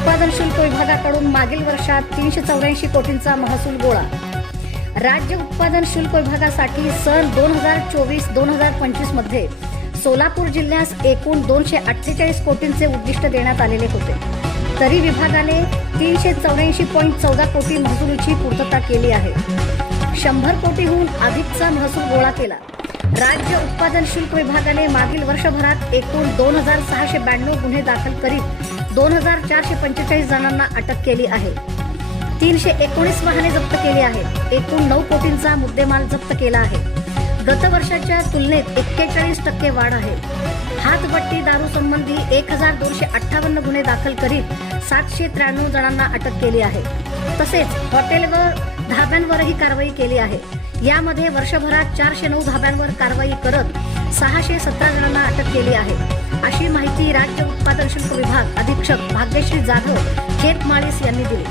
उत्पादन शुल्क विभागाकडून मागील वर्षात तीनशे चौऱ्याऐंशी कोटींचा महसूल गोळा. राज्य उत्पादन शुल्क विभागासाठी सन दोन हजार चोवीस दोन हजार पंचवीसमध्ये सोलापूर जिल्ह्यास एकूण दोनशे अठ्ठेचाळीस कोटींचे उद्दिष्ट देण्यात आलेले होते. तरी विभागाने तीनशे चौऱ्याऐंशी पॉईंट चौदा कोटी महसुलीची पूर्तता केली आहे. शंभर कोटीहून अधिकचा महसूल गोळा केला. राज्य उत्पादन शुल्क विभागाने मागील वर्षभरात एकूण दोन हजार सहाशे ब्याण्णव गुन्हे दाखल करीत दोन हजार चारशे पंचेचाळीस जणांना अटक केली आहे. तीनशे एकोणीस वाहने जप्त केली आहेत. एकूण नऊ कोटींचा मुद्देमाल जप्त केला आहे. गत वर्षाच्या तुलनेत एक्केचाळीस टक्के वाढ आहे. हातबट्टी दारू संबंधी एक हजार दोनशे अठ्ठावन्न गुन्हे दाखल करीत सातशे त्र्याण्णव जणांना अटक केली आहे. तसेच हॉटेलवर धाब्यांवरही कारवाई केली आहे. यामध्ये वर्षभरात चारशे नऊ धाब्यांवर कारवाई करत सहाशे सतरा जणांना अटक केली आहे. अशी माहिती राज्य उत्पादन भाग्यश्री जाधव खेत माळीस यांनी दिली.